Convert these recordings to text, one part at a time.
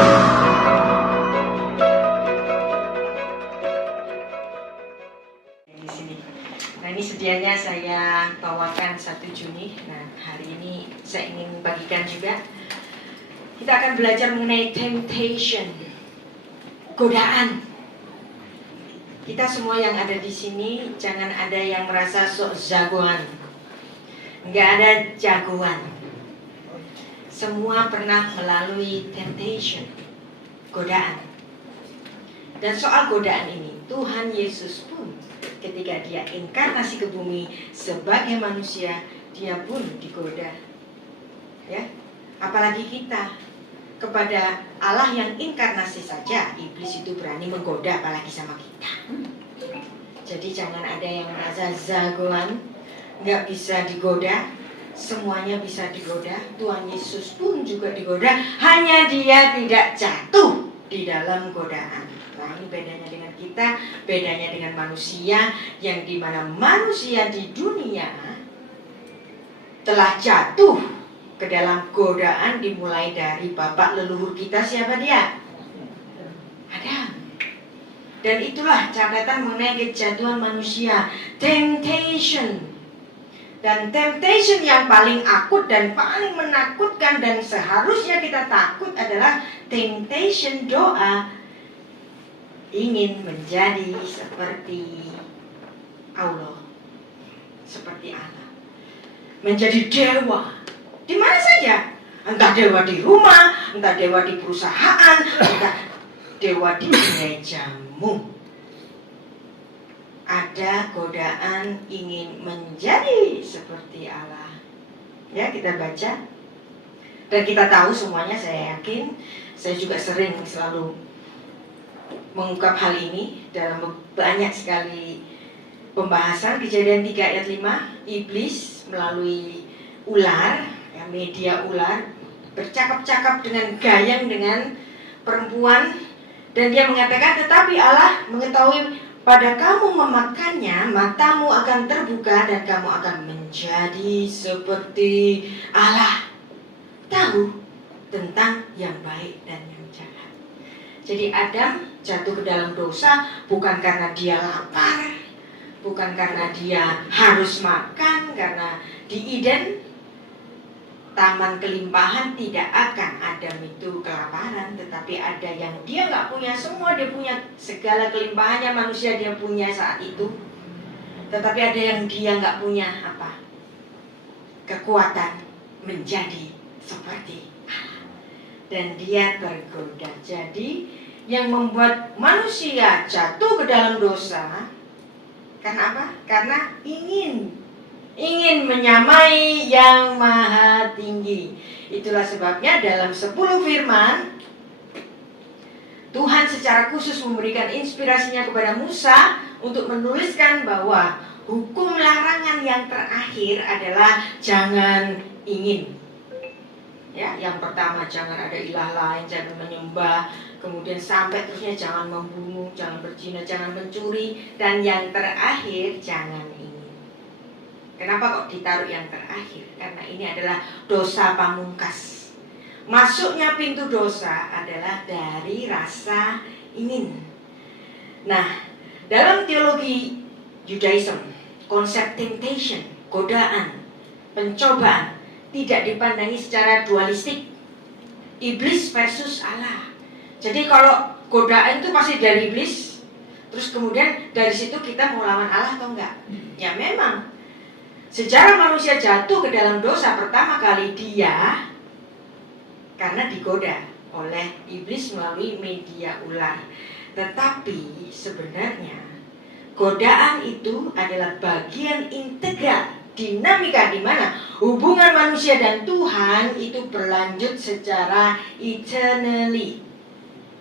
Di sini. Nah, ini sedianya saya bawakan 1 Juni. Nah, hari ini saya ingin bagikan juga. Kita akan belajar mengenai temptation, godaan. Kita semua yang ada di sini, jangan ada yang merasa sok jagoan. Nggak ada jagoan. Semua pernah melalui temptation, godaan. Dan soal godaan ini, Tuhan Yesus pun ketika dia inkarnasi ke bumi sebagai manusia, dia pun digoda. Ya, apalagi kita, kepada Allah yang inkarnasi saja iblis itu berani menggoda, apalagi sama kita. Jadi jangan ada yang merasa jagoan, nggak bisa digoda. Semuanya bisa digoda. Tuhan Yesus pun juga digoda, hanya dia tidak jatuh di dalam godaan. Nah, ini bedanya dengan kita, bedanya dengan manusia, yang dimana manusia di dunia telah jatuh ke dalam godaan dimulai dari bapak leluhur kita. Siapa dia? Adam. Dan itulah catatan mengenai kejatuhan manusia, temptation. Dan temptation yang paling akut dan paling menakutkan dan seharusnya kita takut adalah temptation doa ingin menjadi seperti Allah, seperti Allah, menjadi dewa di mana saja, entah dewa di rumah, entah dewa di perusahaan, entah dewa di gerejamu. Ada godaan ingin menjadi seperti Allah. Ya, kita baca dan kita tahu semuanya. Saya yakin, saya juga sering selalu mengungkap hal ini dalam banyak sekali pembahasan. Kejadian 3 ayat 5, iblis melalui ular, ya, media ular, bercakap-cakap dengan gayang dengan perempuan, dan dia mengatakan, tetapi Allah mengetahui pada kamu memakannya, matamu akan terbuka dan kamu akan menjadi seperti Allah, tahu tentang yang baik dan yang jahat. Jadi Adam jatuh ke dalam dosa bukan karena dia lapar, bukan karena dia harus makan, karena di Eden, taman kelimpahan, tidak akan Adam itu kelaparan, tetapi ada yang dia nggak punya semua, dia punya segala kelimpahannya manusia dia punya saat itu, tetapi ada yang dia nggak punya apa? Kekuatan menjadi seperti Allah, dan dia tergoda. Jadi yang membuat manusia jatuh ke dalam dosa karena apa? Karena ingin menyamai yang maha tinggi. Itulah sebabnya dalam 10 firman Tuhan secara khusus memberikan inspirasinya kepada Musa untuk menuliskan bahwa hukum larangan yang terakhir adalah jangan ingin. Ya, yang pertama jangan ada ilah lain, jangan menyembah, kemudian sampai terusnya jangan membunuh, jangan berzina, jangan mencuri, dan yang terakhir jangan ingin. Kenapa kok ditaruh yang terakhir? Karena ini adalah dosa pamungkas. Masuknya pintu dosa adalah dari rasa ingin. Nah, dalam teologi Judaism, konsep temptation, godaan, pencobaan tidak dipandangi secara dualistik, iblis versus Allah. Jadi kalau godaan itu pasti dari iblis, terus kemudian dari situ kita mau lawan Allah atau enggak? Ya memang sejarah manusia jatuh ke dalam dosa pertama kali dia karena digoda oleh iblis melalui media ular. Tetapi sebenarnya godaan itu adalah bagian integral dinamika di mana hubungan manusia dan Tuhan itu berlanjut secara eternally.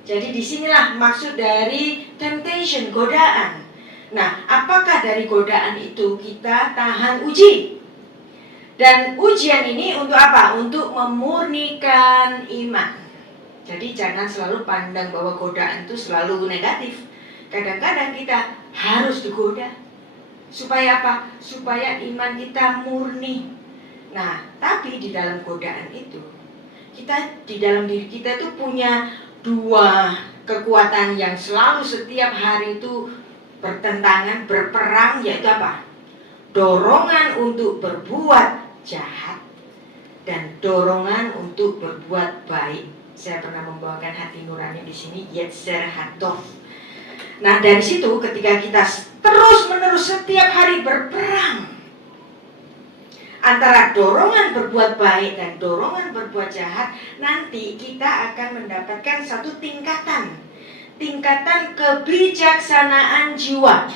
Jadi disinilah maksud dari temptation, godaan. Nah, apakah dari godaan itu kita tahan uji? Dan ujian ini untuk apa? Untuk memurnikan iman. Jadi jangan selalu pandang bahwa godaan itu selalu negatif. Kadang-kadang kita harus digoda. Supaya apa? Supaya iman kita murni. Nah, tapi di dalam godaan itu, kita di dalam diri kita itu punya dua kekuatan yang selalu setiap hari itu bertentangan, berperang, yaitu apa? Dorongan untuk berbuat jahat dan dorongan untuk berbuat baik. Saya pernah membawakan hati nurani di sini, Yetzer Hatov. Nah, dari situ ketika kita terus-menerus setiap hari berperang antara dorongan berbuat baik dan dorongan berbuat jahat, nanti kita akan mendapatkan satu tingkatan kebijaksanaan jiwa.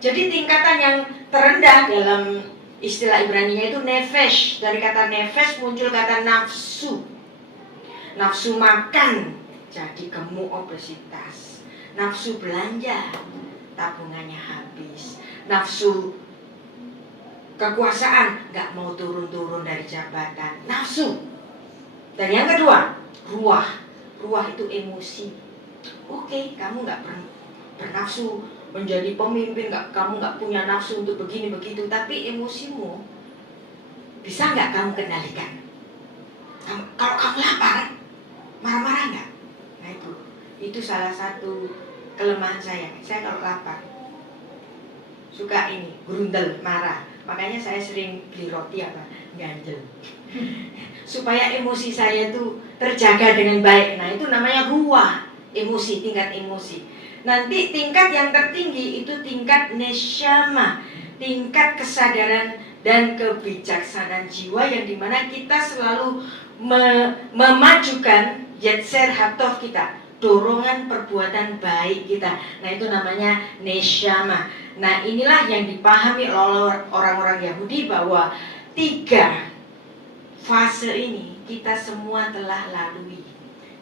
Jadi tingkatan yang terendah dalam istilah Ibrani-nya itu nefesh. Dari kata nefesh muncul kata nafsu. Nafsu makan jadi gemuk, obesitas. Nafsu belanja, tabungannya habis. Nafsu kekuasaan, gak mau turun-turun dari jabatan. Nafsu. Dan yang kedua, ruah. Ruah itu emosi. Oke, kamu gak bernafsu menjadi pemimpin, kamu gak punya nafsu untuk begini begitu, tapi emosimu bisa gak kamu kendalikan? Kalau kamu lapar, marah-marah gak? Nah itu salah satu kelemahan saya. Saya kalau lapar suka ini, grundel, marah. Makanya saya sering beli roti ganjel supaya emosi saya itu terjaga dengan baik. Nah itu namanya ruah, emosi, tingkat emosi. Nanti tingkat yang tertinggi itu tingkat neshama, tingkat kesadaran dan kebijaksanaan jiwa, yang dimana kita selalu memajukan Yetzer Hatov kita, dorongan perbuatan baik kita. Nah itu namanya neshama. Nah inilah yang dipahami oleh orang-orang Yahudi, bahwa 3 fase ini kita semua telah lalui.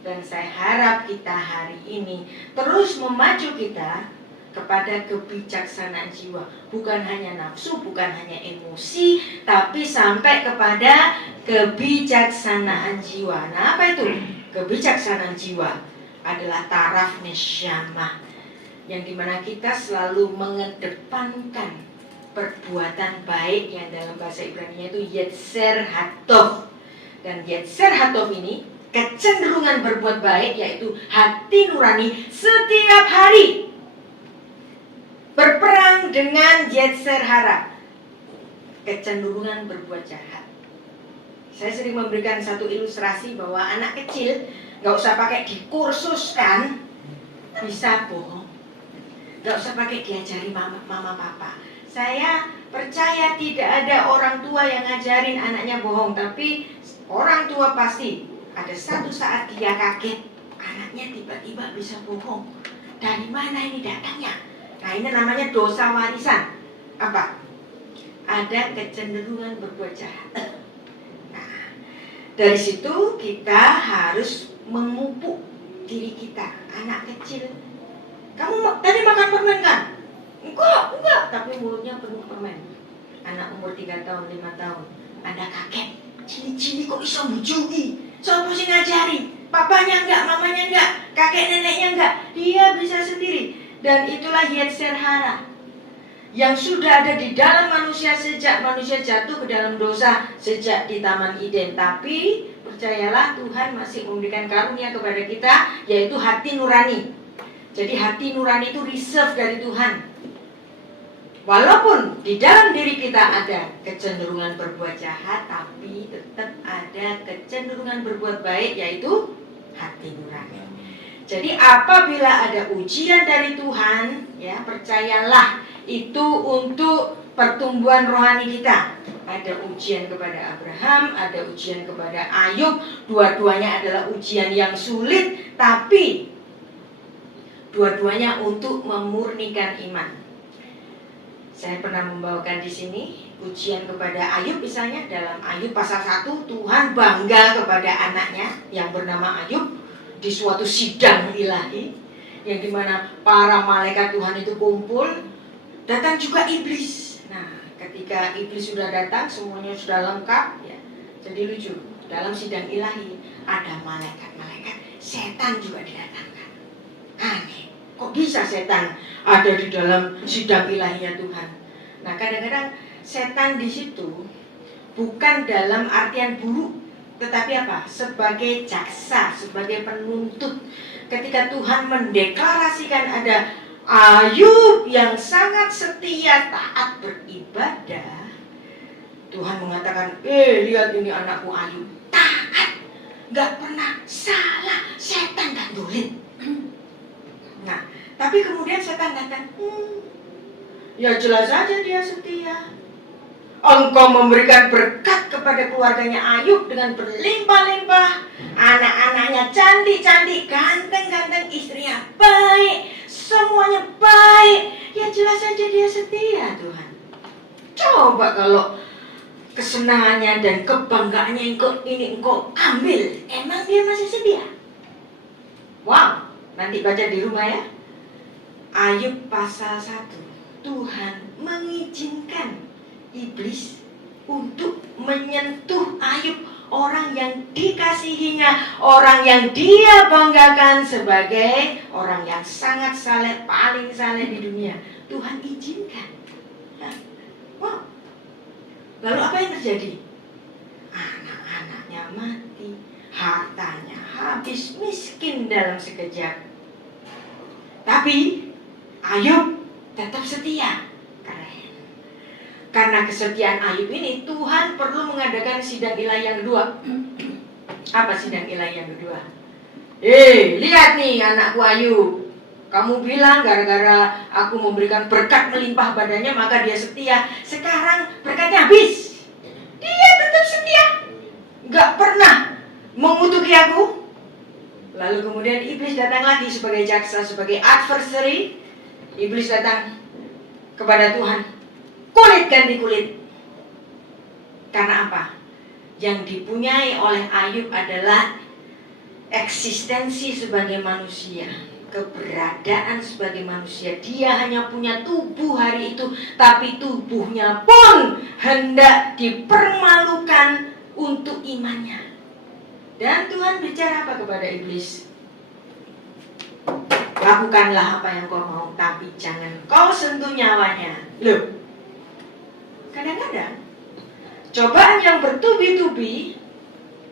Dan saya harap kita hari ini terus memacu kita kepada kebijaksanaan jiwa. Bukan hanya nafsu, bukan hanya emosi, tapi sampai kepada kebijaksanaan jiwa. Nah apa itu kebijaksanaan jiwa? Adalah taraf neshama, yang dimana kita selalu mengedepankan perbuatan baik, yang dalam bahasa Ibrani itu Yetzer Hatov. Dan Yetzer Hatov ini, kecenderungan berbuat baik, yaitu hati nurani setiap hari berperang dengan Yetzer Hara, kecenderungan berbuat jahat. Saya sering memberikan satu ilustrasi bahwa anak kecil gak usah pakai dikursuskan bisa bohong, gak usah pakai diajari mama papa. Saya percaya tidak ada orang tua yang ngajarin anaknya bohong, tapi orang tua pasti ada satu saat dia kaget, anaknya tiba-tiba bisa bohong. Dari mana ini datangnya? Nah ini namanya dosa warisan. Apa? Ada kecenderungan berbuat jahat. Nah dari situ kita harus memupuk diri kita. Anak kecil, kamu tadi makan permen kan? Enggak, tapi mulutnya penuh permen. Anak umur 3 tahun, 5 tahun, Anda kaget, cili-cili kok bisa bujuki? Siapa sih ngajari? Papanya enggak, mamanya enggak, kakek neneknya enggak, dia bisa sendiri. Dan itulah Yetzer Hara yang sudah ada di dalam manusia sejak manusia jatuh ke dalam dosa, sejak di Taman Eden. Tapi percayalah, Tuhan masih memberikan karunia kepada kita, yaitu hati nurani. Jadi hati nurani itu reserve dari Tuhan. Walaupun di dalam diri kita ada kecenderungan berbuat jahat, tapi tetap ada kecenderungan berbuat baik, yaitu hati nurani. Jadi apabila ada ujian dari Tuhan, ya percayalah itu untuk pertumbuhan rohani kita. Ada ujian kepada Abraham, ada ujian kepada Ayub. Dua-duanya adalah ujian yang sulit, tapi dua-duanya untuk memurnikan iman. Saya pernah membawakan di sini ujian kepada Ayub, misalnya dalam Ayub pasal 1, Tuhan bangga kepada anaknya yang bernama Ayub di suatu sidang ilahi, yang dimana para malaikat Tuhan itu kumpul. Datang juga iblis. Nah, ketika iblis sudah datang, semuanya sudah lengkap, ya. Jadi lucu, dalam sidang ilahi ada malaikat-malaikat, setan juga didatangkan. Aneh, kok bisa setan ada di dalam sidang ilahinya Tuhan? Nah, kadang-kadang setan di situ bukan dalam artian buruk, tetapi apa? Sebagai jaksa, sebagai penuntut. Ketika Tuhan mendeklarasikan ada Ayub yang sangat setia, taat, beribadah, Tuhan mengatakan, lihat ini anakku Ayub, taat, gak pernah salah, setan gak dolim. Nah, tapi kemudian setan datang, ya jelas saja dia setia. Engkau memberikan berkat kepada keluarganya Ayub dengan berlimpah-limpah. Anak-anaknya cantik-cantik, ganteng-ganteng, istrinya baik, semuanya baik. Ya jelas saja dia setia, Tuhan. Coba kalau kesenangannya dan kebanggaannya engkau ambil, emang dia masih setia? Wow, nanti baca di rumah ya. Ayub pasal 1, Tuhan mengizinkan iblis untuk menyentuh Ayub, orang yang dikasihinya, orang yang dia banggakan sebagai orang yang sangat saleh, paling saleh di dunia. Tuhan izinkan. Wow. Lalu apa yang terjadi? Anak-anaknya mati, hartanya habis, miskin dalam sekejap. Tapi Ayub tetap setia. Karena kesetiaan Ayub ini, Tuhan perlu mengadakan sidang ilahi yang kedua. Apa sidang ilahi yang kedua? Lihat nih anakku Ayub, kamu bilang gara-gara aku memberikan berkat melimpah badannya maka dia setia. Sekarang berkatnya habis, dia tetap setia, gak pernah mengutuki aku. Lalu kemudian iblis datang lagi sebagai jaksa, sebagai adversary. Iblis datang kepada Tuhan, kulit ganti kulit. Karena apa? Yang dipunyai oleh Ayub adalah eksistensi sebagai manusia, keberadaan sebagai manusia. Dia hanya punya tubuh hari itu, tapi tubuhnya pun hendak dipermalukan untuk imannya. Dan Tuhan bicara apa kepada iblis? Lakukanlah apa yang kau mau, tapi jangan kau sentuh nyawanya. Loh, kadang-kadang cobaan yang bertubi-tubi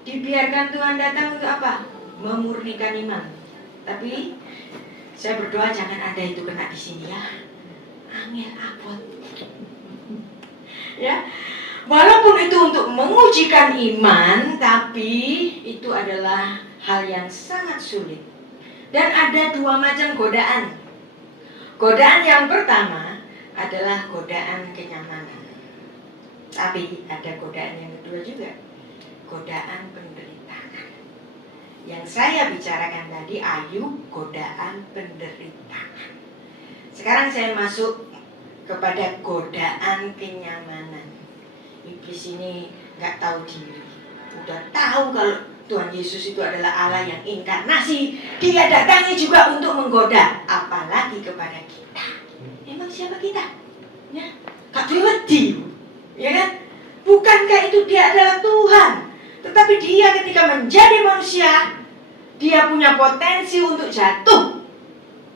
dibiarkan Tuhan datang untuk apa? Memurnikan iman. Tapi saya berdoa jangan ada itu kena di sini ya. Angel abot. Ya. Walaupun itu untuk mengujikan iman, tapi itu adalah hal yang sangat sulit. Dan ada dua macam godaan. Godaan yang pertama adalah godaan kenyamanan. Tapi ada godaan yang kedua juga, godaan penderitaan. Yang saya bicarakan tadi Ayub, godaan penderitaan. Sekarang saya masuk kepada godaan kenyamanan. Iblis ini gak tahu diri, udah tahu kalau Tuhan Yesus itu adalah Allah yang inkarnasi. Dia datangi juga untuk menggoda, apalagi kepada kita. Emang siapa kita? Ya, gak wedi. Ya kan? Bukankah itu dia adalah Tuhan? Tetapi dia ketika menjadi manusia, dia punya potensi untuk jatuh.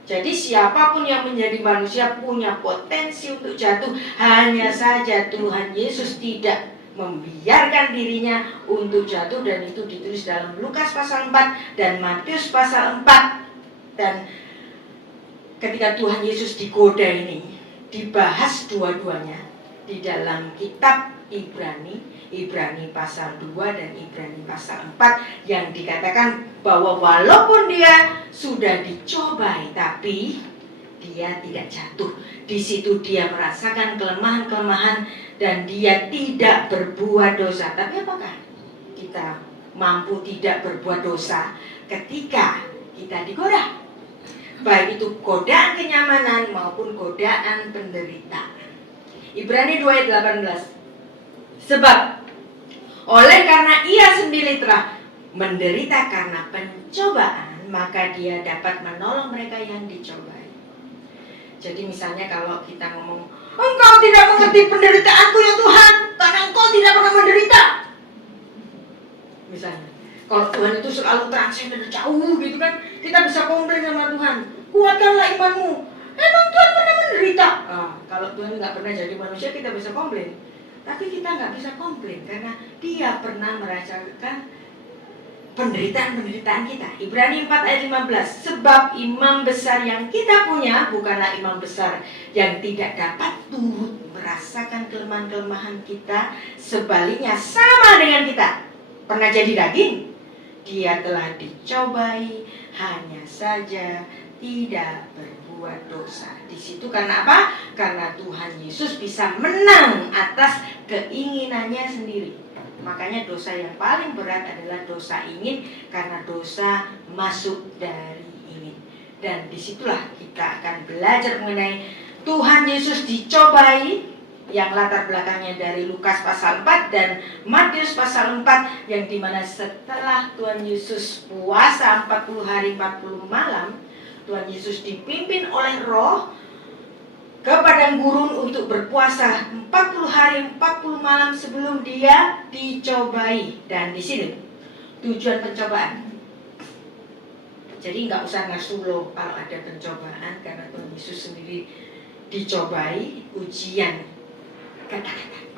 Jadi siapapun yang menjadi manusia punya potensi untuk jatuh. Hanya saja Tuhan Yesus tidak membiarkan dirinya untuk jatuh. Dan itu ditulis dalam Lukas pasal 4 dan Matius pasal 4. Dan ketika Tuhan Yesus digoda ini, dibahas dua-duanya di dalam kitab Ibrani pasal 2 dan Ibrani pasal 4, yang dikatakan bahwa walaupun dia sudah dicobai tapi dia tidak jatuh. Di situ dia merasakan kelemahan-kelemahan dan dia tidak berbuat dosa. Tapi apakah kita mampu tidak berbuat dosa ketika kita digoda? Baik itu godaan kenyamanan maupun godaan penderitaan. Ibrani 2 ayat 18. Sebab oleh karena ia sendiri telah menderita karena pencobaan, maka dia dapat menolong mereka yang dicobai. Jadi misalnya kalau kita ngomong, engkau tidak mengerti penderitaanku ya Tuhan, karena engkau tidak pernah menderita. Misalnya, kalau Tuhan itu selalu transend dari jauh gitu kan, kita bisa komplain sama Tuhan, kuatkanlah imanmu. Emang Tuhan pernah menderita? Kalau Tuhan nggak pernah jadi manusia kita bisa komplain. Tapi kita nggak bisa komplain karena dia pernah merasakan penderitaan-penderitaan kita. Ibrani 4 ayat 15. Sebab imam besar yang kita punya bukanlah imam besar yang tidak dapat turut merasakan kelemahan-kelemahan kita. Sebaliknya sama dengan kita. Pernah jadi daging. Dia telah dicobai, hanya saja tidak berbuat dosa. Di situ karena apa? Karena Tuhan Yesus bisa menang atas keinginannya sendiri. Makanya dosa yang paling berat adalah dosa ingin, karena dosa masuk dari ingin. Dan disitulah kita akan belajar mengenai Tuhan Yesus dicobai, yang latar belakangnya dari Lukas pasal 4 dan Matius pasal 4, yang dimana setelah Tuhan Yesus puasa 40 hari 40 malam, Tuhan Yesus dipimpin oleh Roh ke padang gurun untuk berpuasa 40 hari 40 malam sebelum dia dicobai. Dan di sini tujuan pencobaan. Jadi nggak usah ngasuh kalau ada pencobaan, karena Tuhan Yesus sendiri dicobai, ujian ketaatan.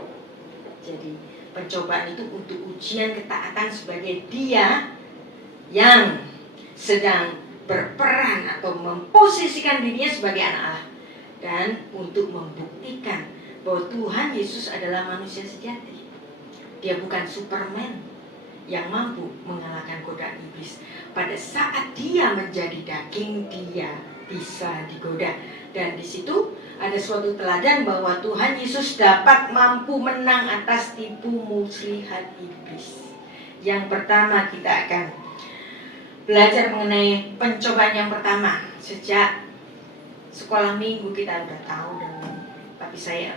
Jadi pencobaan itu untuk ujian ketaatan sebagai dia yang sedang berperan atau memposisikan dirinya sebagai anak Allah, dan untuk membuktikan bahwa Tuhan Yesus adalah manusia sejati. Dia bukan Superman yang mampu mengalahkan godaan iblis. Pada saat dia menjadi daging, dia bisa digoda. Dan di situ ada suatu teladan bahwa Tuhan Yesus dapat mampu menang atas tipu muslihat iblis. Yang pertama, kita akan belajar mengenai pencobaan yang pertama. Sejak sekolah minggu kita udah tahu, tapi saya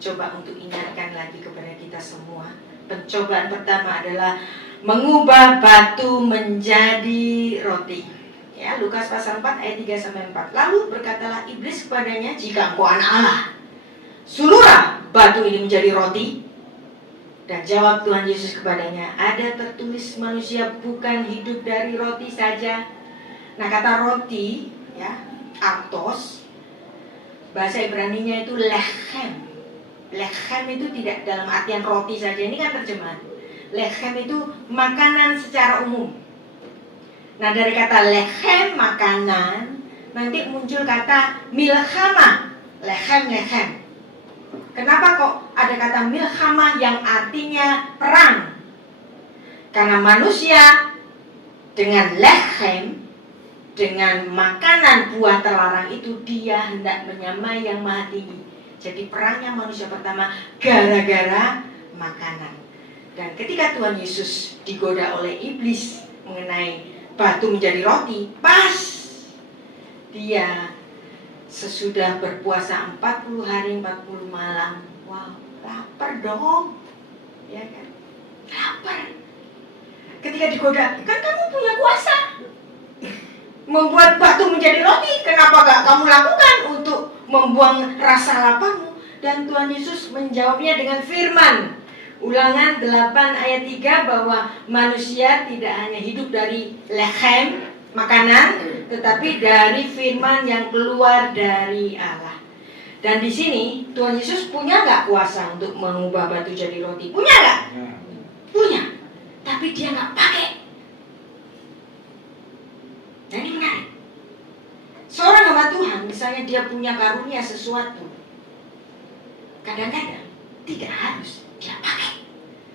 coba untuk ingatkan lagi kepada kita semua. Pencobaan pertama adalah mengubah batu menjadi roti. Ya, Lukas pasal 4 ayat 3-4. Lalu berkatalah iblis kepadanya, jika engkau anak Allah, suluhlah batu ini menjadi roti. Dan jawab Tuhan Yesus kepadanya, ada tertulis manusia bukan hidup dari roti saja. Nah, kata roti, ya, artos, bahasa Ibraninya itu lechem. Lechem itu tidak dalam artian roti saja, ini kan terjemahan. Lechem itu makanan secara umum. Nah, dari kata lechem, makanan, nanti muncul kata milchama, lechem. Kenapa kok ada kata milchama yang artinya perang? Karena manusia dengan lechem, dengan makanan buah terlarang itu, dia hendak menyamai yang maha tinggi. Jadi perangnya manusia pertama gara-gara makanan. Dan ketika Tuhan Yesus digoda oleh iblis mengenai batu menjadi roti, pas dia sesudah berpuasa 40 hari 40 malam, wow, lapar dong, ya kan? Lapar. Ketika digoda, kan kamu punya kuasa membuat batu menjadi roti, kenapa gak kamu lakukan untuk membuang rasa laparmu? Dan Tuhan Yesus menjawabnya dengan firman, Ulangan 8 ayat 3, bahwa manusia tidak hanya hidup dari lechem, makanan, tetapi dari firman yang keluar dari Allah. Dan di sini Tuhan Yesus punya nggak kuasa untuk mengubah batu jadi roti? Punya nggak? Punya. Tapi dia nggak pakai. Nah, ini menarik. Seorang hamba Tuhan, misalnya dia punya karunia sesuatu, kadang-kadang tidak harus dia pakai.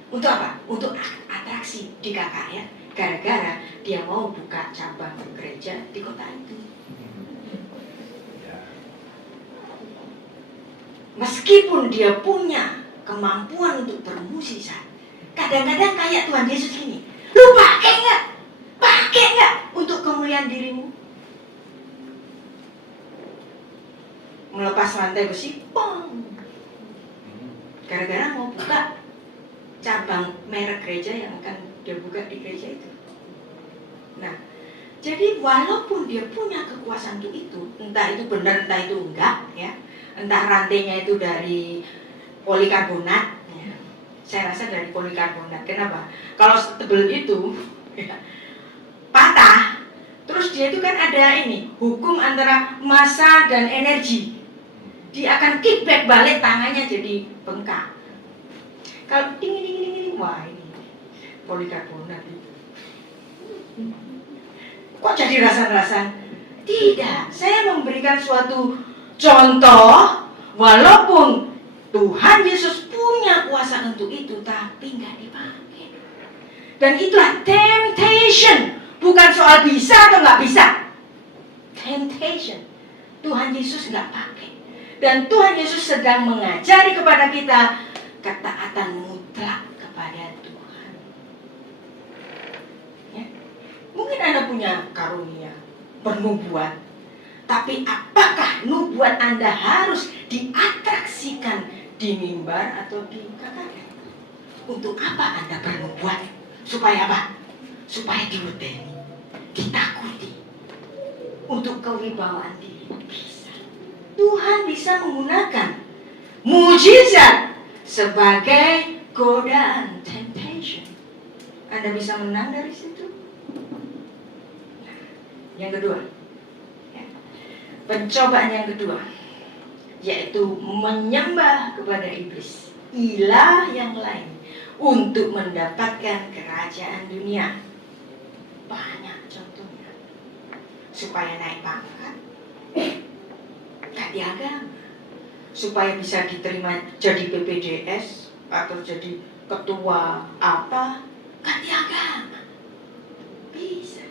Untuk apa? Untuk atraksi di KKR, gara-gara dia mau buka cabang gereja di kota itu. Meskipun dia punya kemampuan untuk bermusisat, kadang-kadang kayak Tuhan Yesus ini, lu pakai nggak? Pakai nggak untuk kemuliaan dirimu? Melepas rantai besi, pong. Gara-gara mau buka cabang merek gereja yang akan dia buka di gereja itu. Nah, jadi walaupun dia punya kekuasaan untuk itu, entah itu benar, entah itu enggak, ya, entah rantainya itu dari polikarbonat, ya. Saya rasa dari polikarbonat. Kenapa? Kalau tebel itu, ya, patah, terus dia itu kan ada ini hukum antara massa dan energi. Dia akan kickback balik, tangannya jadi bengkak. Kalau ding, wah ini polikarbonat itu. Kok jadi rasan-rasan? Tidak, saya memberikan suatu contoh, walaupun Tuhan Yesus punya kuasa untuk itu, tapi nggak dipakai. Dan itulah temptation, bukan soal bisa atau nggak bisa. Temptation, Tuhan Yesus nggak pakai. Dan Tuhan Yesus sedang mengajari kepada kita ketaatan mutlak kepada Tuhan. Ya. Mungkin Anda punya karunia bernubuat, tapi apakah nubuat Anda harus diatraksikan di mimbar atau di KKN? Untuk apa Anda bernubuat? Supaya apa? Supaya diwedeni, ditakuti, untuk kewibawaan diri. Bisa. Tuhan bisa menggunakan mujizat sebagai godaan, temptation. Anda bisa menang dari situ. Yang kedua, pencobaan yang kedua, yaitu menyembah kepada iblis, ilah yang lain, untuk mendapatkan kerajaan dunia. Banyak contohnya. Supaya naik pangkat, ganti agama. Supaya bisa diterima jadi PPDS atau jadi ketua apa, ganti agama. Bisa.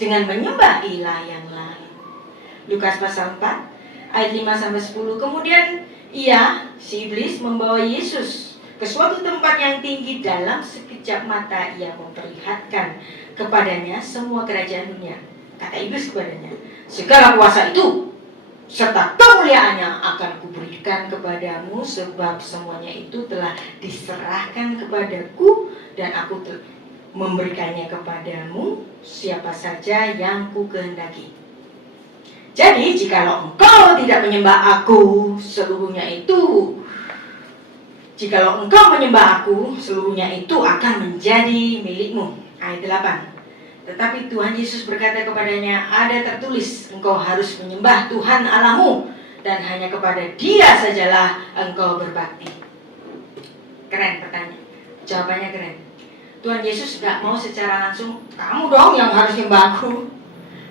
Dengan menyembah ilah yang lain. Lukas pasal 4 ayat 5-10. Kemudian si iblis membawa Yesus ke suatu tempat yang tinggi. Dalam sekejap mata ia memperlihatkan kepadanya semua kerajaan dunia. Kata iblis kepadanya, segala kuasa itu serta kemuliaannya akan kuberikan kepadamu, sebab semuanya itu telah diserahkan kepadaku, dan aku memberikannya kepadamu siapa saja yang ku kehendaki. Jadi jikalau engkau tidak menyembah aku, seluruhnya itu akan menjadi milikmu. Ayat 8. Tetapi Tuhan Yesus berkata kepadanya, ada tertulis, engkau harus menyembah Tuhan Allahmu, dan hanya kepada Dia sajalah engkau berbakti. Keren pertanyaan. Jawabannya keren. Tuhan Yesus gak mau secara langsung, kamu dong yang harus nyembah aku.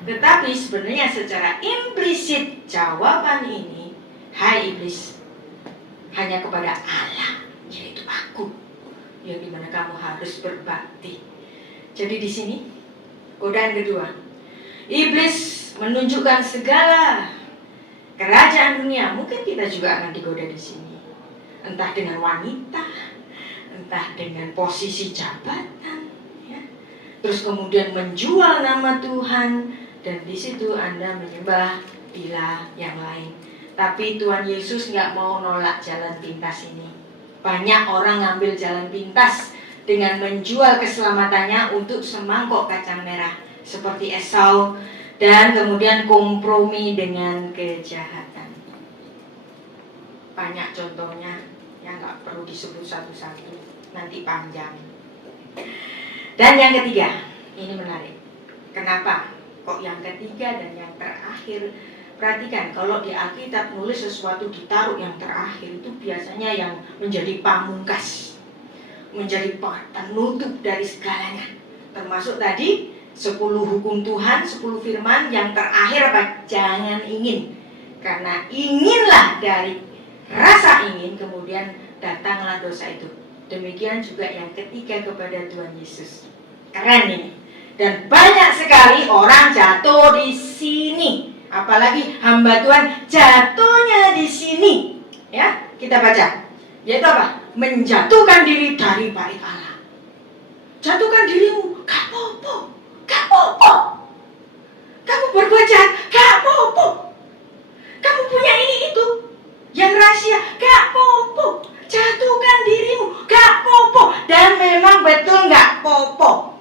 Tetapi sebenarnya secara implisit jawaban ini, hai iblis, hanya kepada Allah, yaitu aku, yang dimana kamu harus berbakti. Jadi di sini godaan kedua, iblis menunjukkan segala kerajaan dunia. Mungkin kita juga akan digoda di sini, entah dengan wanita, entah dengan posisi jabatan, ya. Terus kemudian menjual nama Tuhan, dan di situ Anda menyembah ilah yang lain. Tapi Tuhan Yesus nggak mau nolak jalan pintas ini. Banyak orang ngambil jalan pintas dengan menjual keselamatannya untuk semangkok kacang merah, seperti Esau, dan kemudian kompromi dengan kejahatan. Banyak contohnya yang nggak perlu disebut satu-satu, nanti panjang. Dan yang ketiga, ini menarik. Kenapa kok yang ketiga dan yang terakhir? Perhatikan, kalau di Alkitab nulis sesuatu ditaruh yang terakhir, itu biasanya yang menjadi pamungkas, menjadi penutup dari segalanya. Termasuk tadi 10 hukum Tuhan, 10 firman. Yang terakhir apa? Jangan ingin. Karena inginlah dari rasa ingin, kemudian datanglah dosa itu. Demikian juga yang ketiga kepada Tuhan Yesus. Keren ini. Dan banyak sekali orang jatuh di sini. Apalagi hamba Tuhan jatuhnya di sini. Ya, kita baca. Yaitu apa? Menjatuhkan diri dari bait Allah. Jatuhkan dirimu, gak apa-apa, gak apa-apa. Kamu berbuat jahat, gak apa-apa. Kamu punya ini itu, yang rahasia, gak apa-apa. Jatuhkan dirimu, gak apa-apa. Dan memang betul gak apa-apa.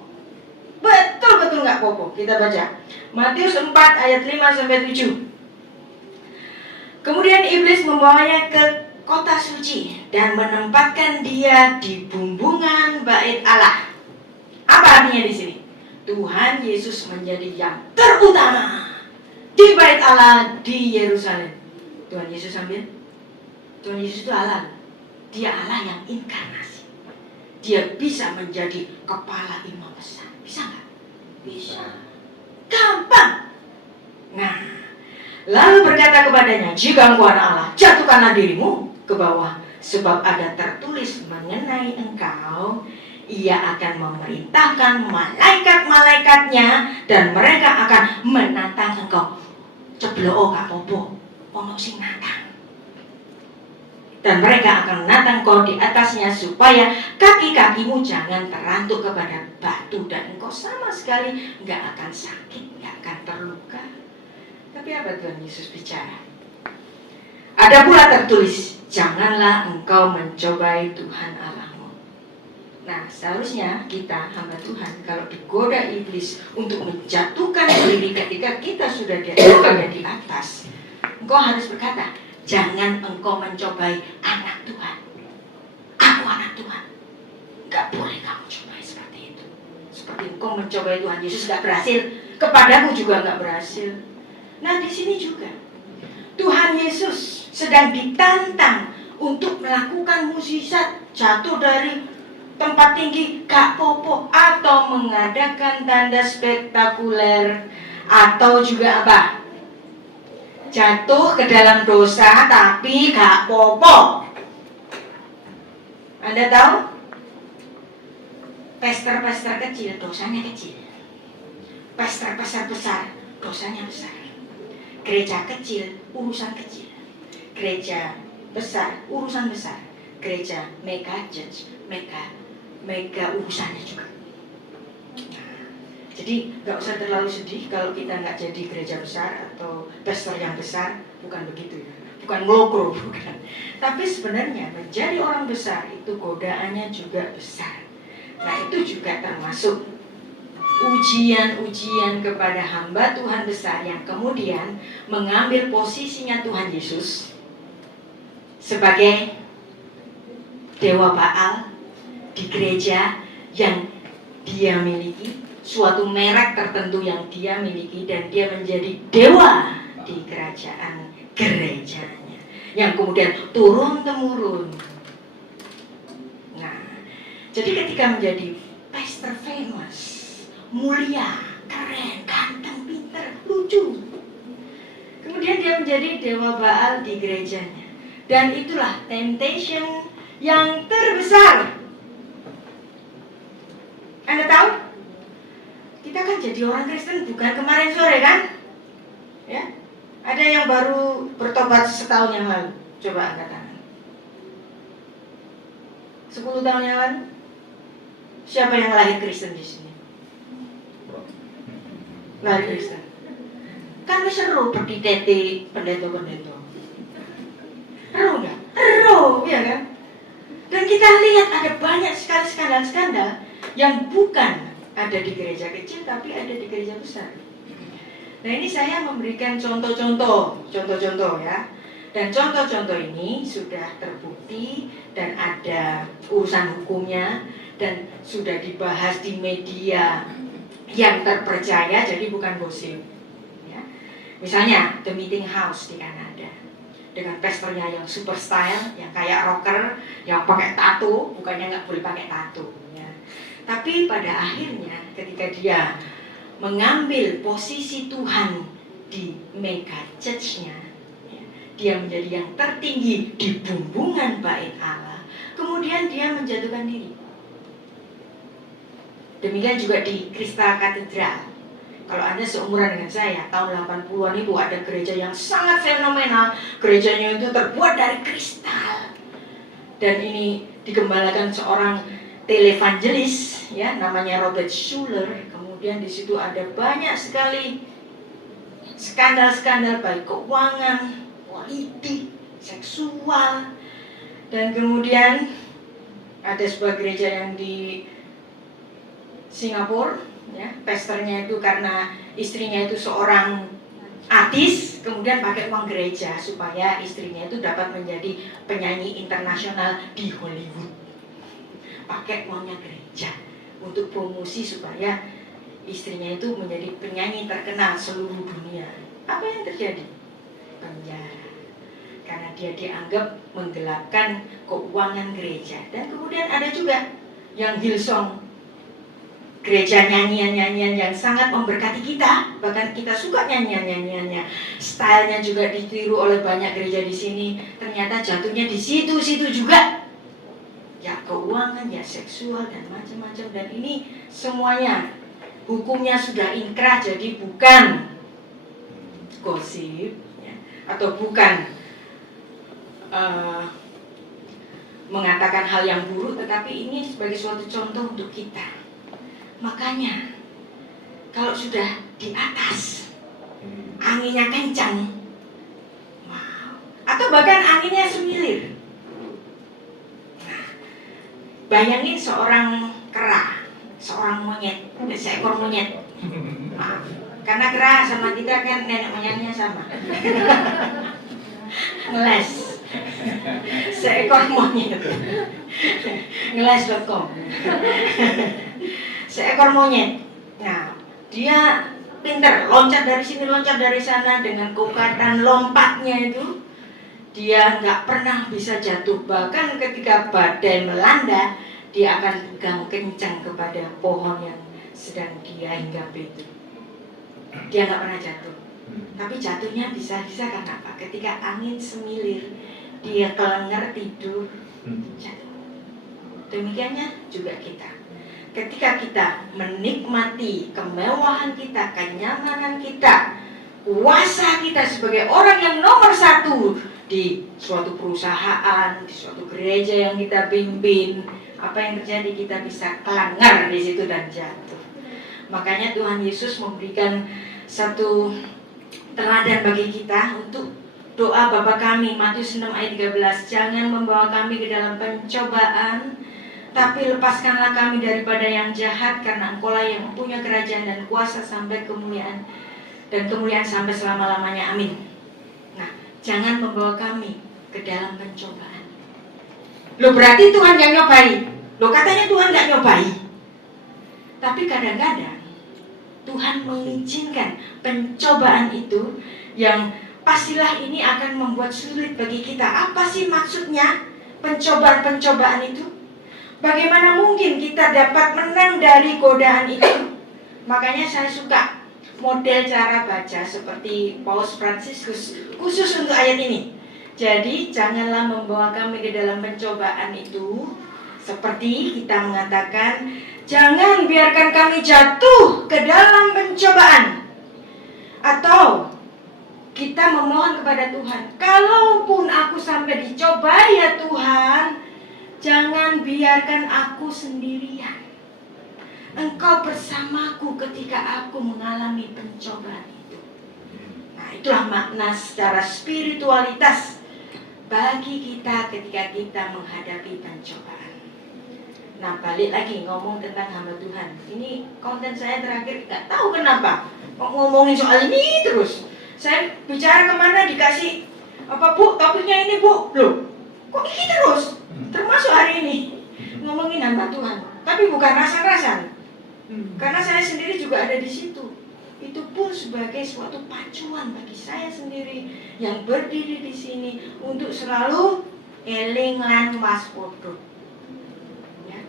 Betul-betul gak apa-apa. Kita baca Matius 4 ayat 5-7. Kemudian iblis membawanya ke kota suci dan menempatkan dia di bumbungan bait Allah. Apa artinya di sini? Tuhan Yesus menjadi yang terutama di bait Allah di Yerusalem. Tuhan Yesus Tuhan Yesus itu Allah. Dia Allah yang inkarnasi. Dia bisa menjadi kepala imam besar. Bisa nggak? Bisa. Gampang. Nah, lalu berkata kepadanya, jika engkau anak Allah, jatuhkanlah dirimu ke bawah, sebab ada tertulis mengenai engkau, ia akan memerintahkan malaikat-malaikatnya, dan mereka akan menantang engkau. Ceblok gak popo, ono sing nantang. Dan mereka akan menantang engkau di atasnya, supaya kaki-kakimu jangan terantuk kepada batu, dan engkau sama sekali gak akan sakit, gak akan terluka. Tapi apa Tuhan Yesus bicara? Ada pula tertulis, janganlah engkau mencobai Tuhan Allahmu. Nah, seharusnya kita hamba Tuhan kalau digoda iblis untuk menjatuhkan diri ketika kita sudah ada di atas, engkau harus berkata, jangan engkau mencobai anak Tuhan. Aku anak Tuhan. Gak boleh kamu cobai seperti itu. Seperti engkau mencobai Tuhan Yesus gak berhasil, kepadamu juga gak berhasil. Nah, di sini juga Tuhan Yesus sedang ditantang untuk melakukan mukjizat, jatuh dari tempat tinggi gak popo, atau mengadakan tanda spektakuler, atau juga apa? Jatuh ke dalam dosa tapi gak popo. Anda tahu? Pester-pester kecil dosanya kecil, pester-pester besar dosanya besar. Gereja kecil urusan kecil, gereja besar urusan besar. Gereja mega church mega urusannya juga. Jadi gak usah terlalu sedih kalau kita gak jadi gereja besar atau pastor yang besar. Bukan begitu ya, bukan ngelokro, bukan. Tapi sebenarnya menjadi orang besar itu godaannya juga besar. Nah, itu juga termasuk ujian-ujian kepada hamba Tuhan besar yang kemudian mengambil posisinya Tuhan Yesus sebagai dewa Baal di gereja yang dia miliki, suatu merek tertentu yang dia miliki, dan dia menjadi dewa di kerajaan gerejanya yang kemudian turun-temurun. Nah, jadi ketika menjadi pastor famous, mulia, keren, ganteng, pinter, lucu, kemudian dia menjadi dewa Baal di gerejanya, dan itulah temptation yang terbesar. Anda tahu? Kita kan jadi orang Kristen bukan kemarin sore kan? Ya, ada yang baru bertobat setahun yang lalu. Coba angkat tangan. 10 tahun yang lalu. Siapa yang lahir Kristen di sini? Lahir Kristen. Kan seru berditete pendeta-pendeta. Seru nggak? Seru, ya kan? Dan kita lihat ada banyak sekali skandal-skandal yang bukan ada di gereja kecil tapi ada di gereja besar. Nah, ini saya memberikan contoh-contoh ya. Dan contoh-contoh ini sudah terbukti dan ada urusan hukumnya dan sudah dibahas di media yang terpercaya, jadi bukan gosip. Ya. Misalnya The Meeting House di Kanada dengan pastornya yang super style, yang kayak rocker, yang pakai tato, bukannya nggak boleh pakai tato. Ya. Tapi pada akhirnya ketika dia mengambil posisi Tuhan di mega church-nya, ya, dia menjadi yang tertinggi di bumbungan bait Allah, kemudian dia menjatuhkan diri. Demikian juga di Kristal Katedral. Kalau Anda seumuran dengan saya, tahun 80-an itu ada gereja yang sangat fenomenal. Gerejanya itu terbuat dari kristal. Dan ini digembalakan seorang televangelis, ya, namanya Robert Schuller. Kemudian di situ ada banyak sekali skandal-skandal baik keuangan, politik, seksual. Dan kemudian ada sebuah gereja yang di Singapura, ya, pastornya itu karena istrinya itu seorang artis, kemudian pakai uang gereja supaya istrinya itu dapat menjadi penyanyi internasional di Hollywood. Pakai uangnya gereja untuk promosi supaya istrinya itu menjadi penyanyi terkenal seluruh dunia. Apa yang terjadi? Penjara. Karena dia dianggap menggelapkan keuangan gereja. Dan kemudian ada juga yang Hillsong gereja nyanyian-nyanyian yang sangat memberkati kita, bahkan kita suka nyanyian-nyanyiannya. Stylenya juga ditiru oleh banyak gereja di sini. Ternyata jatuhnya di situ-situ juga. Ya keuangan, ya seksual dan macam-macam. Dan ini semuanya hukumnya sudah inkrah, jadi bukan gosip ya, atau bukan mengatakan hal yang buruk, tetapi ini sebagai suatu contoh untuk kita. Makanya kalau sudah di atas, anginnya kencang, wow, atau bahkan anginnya semilir. Nah, bayangin seorang kera, seorang monyet, seekor monyet. Maaf, karena kera sama kita kan nenek moyangnya sama. Ngeles. Seekor monyet. Ngeles.com. Seekor monyet. Nah, dia pinter, loncat dari sini, loncat dari sana dengan kekuatan lompatnya itu. Dia nggak pernah bisa jatuh. Bahkan ketika badai melanda, dia akan pegang kencang kepada pohon yang sedang dia hinggapi itu. Dia nggak pernah jatuh. Tapi jatuhnya bisa-bisa karena apa? Ketika angin semilir, dia kelengar tidur, jatuh. Demikiannya juga kita. Ketika kita menikmati kemewahan kita, kenyamanan kita, kuasa kita sebagai orang yang nomor satu di suatu perusahaan, di suatu gereja yang kita pimpin, apa yang terjadi? Kita bisa kelengar di situ dan jatuh. Makanya Tuhan Yesus memberikan satu teladan bagi kita untuk doa Bapa kami, Matius 6 ayat 13, jangan membawa kami ke dalam pencobaan, tapi lepaskanlah kami daripada yang jahat, karena Engkaulah yang mempunyai kerajaan dan kuasa sampai kemuliaan, dan kemuliaan sampai selama-lamanya. Amin. Nah, jangan membawa kami ke dalam pencobaan. Loh, berarti Tuhan yang nyobai. Loh, katanya Tuhan gak nyobai. Tapi kadang-kadang Tuhan mengizinkan pencobaan itu yang pastilah ini akan membuat sulit bagi kita. Apa sih maksudnya pencobaan-pencobaan itu? Bagaimana mungkin kita dapat menang dari godaan itu? Makanya saya suka model cara baca seperti Paus Fransiskus khusus untuk ayat ini. Jadi janganlah membawa kami ke dalam pencobaan itu, seperti kita mengatakan, jangan biarkan kami jatuh ke dalam pencobaan. Atau kita memohon kepada Tuhan, kalaupun aku sampai dicoba ya Tuhan, jangan biarkan aku sendirian. Engkau bersamaku ketika aku mengalami pencobaan itu. Nah, itulah makna secara spiritualitas bagi kita ketika kita menghadapi pencobaan. Nah, balik lagi ngomong tentang hamba Tuhan. Ini konten saya terakhir, gak tahu kenapa kok ngomongin soal ini terus. Saya bicara kemana dikasih apa Bu, topiknya ini Bu. Loh, kok ini terus? Termasuk hari ini ngomongin hamba Tuhan, tapi bukan rasan-rasan. Karena saya sendiri juga ada di situ. Itu pun sebagai suatu pacuan bagi saya sendiri yang berdiri di sini untuk selalu eling lan waspada. Ya.